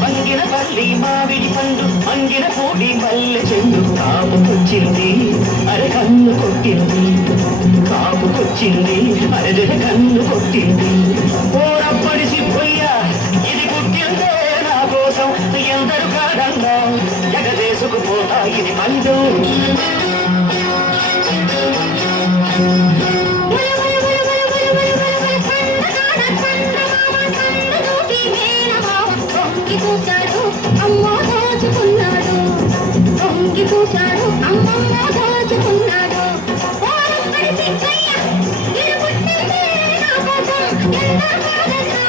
మంగిన పల్లి మామిడి పండు మంగిన పూడి మల్లె చెండు కాపుకొచ్చింది అరే కన్ను కొట్టింది కాపుకొచ్చింది అరే కన్ను కొట్టింది ఓరప్పడిసి పొయ్యా ఇది పుట్టిందే నా కోసం ఎందరు కాడంగా జగదేసుకుపోతా ఇది పండు. అమ్మో దోచుకున్నాడు. తొంగి చూశాడు అమ్మమ్మ దోచుకున్నాడు. నా కోసం ఎంత కాదన్నా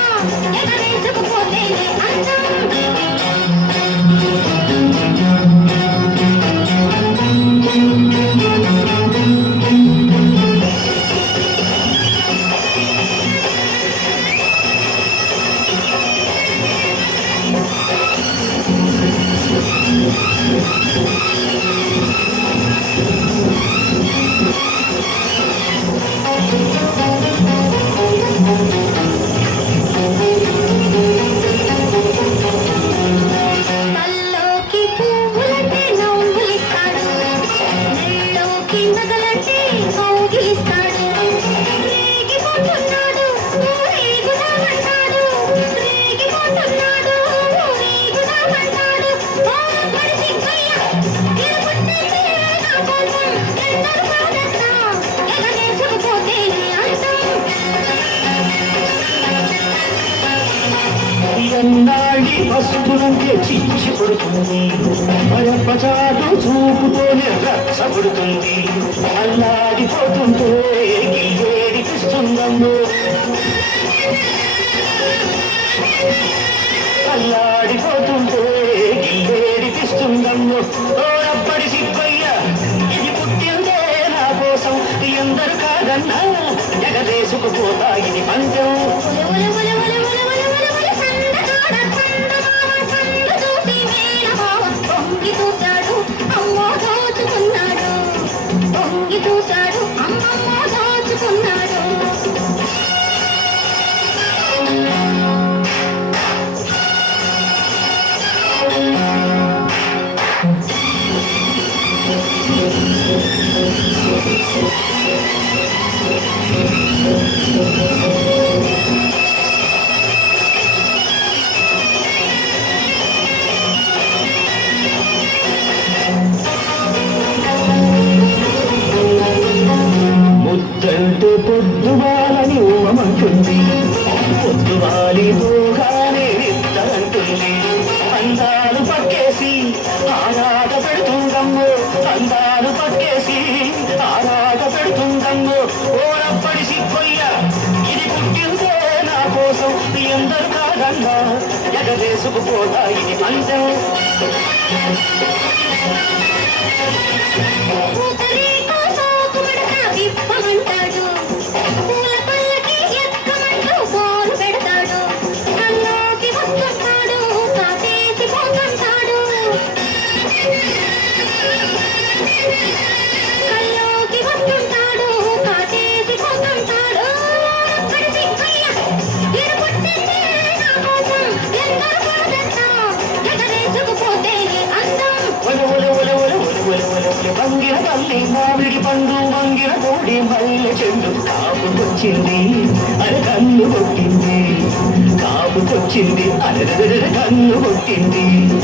ఎన్నాళ్ళి పసుపులంటే చిచ్చి పడుతుంది. మరపచాటు చూపుతోనే రక్షపడుతుంది అల్లాడిపోతుంటే ఏడిపిస్తుందమ్మో అల్లాడిపోతుంటే ఏడిపిస్తుందమ్మో ఓరప్పటి సిగ్గయ్య ఇది పుట్టిందే నా కోసం. ఎందరు కాదన్నా జగదేసుకుపోతా ఇది పంచం. అందాలు పట్టేసి ఆరాట పెడుతుందమ్మో. ఓరప్పటి సిక్కొయ్య ఇది పుట్టిందే నా కోసం. ఎందరు కాదన్నా ఎగదేసుకుపోతా ఇది పంచం కోడి చెండు కాపుకొచ్చింది. అరే కన్ను కొట్టింది. కాపుకొచ్చింది. అరే కన్ను కొట్టింది.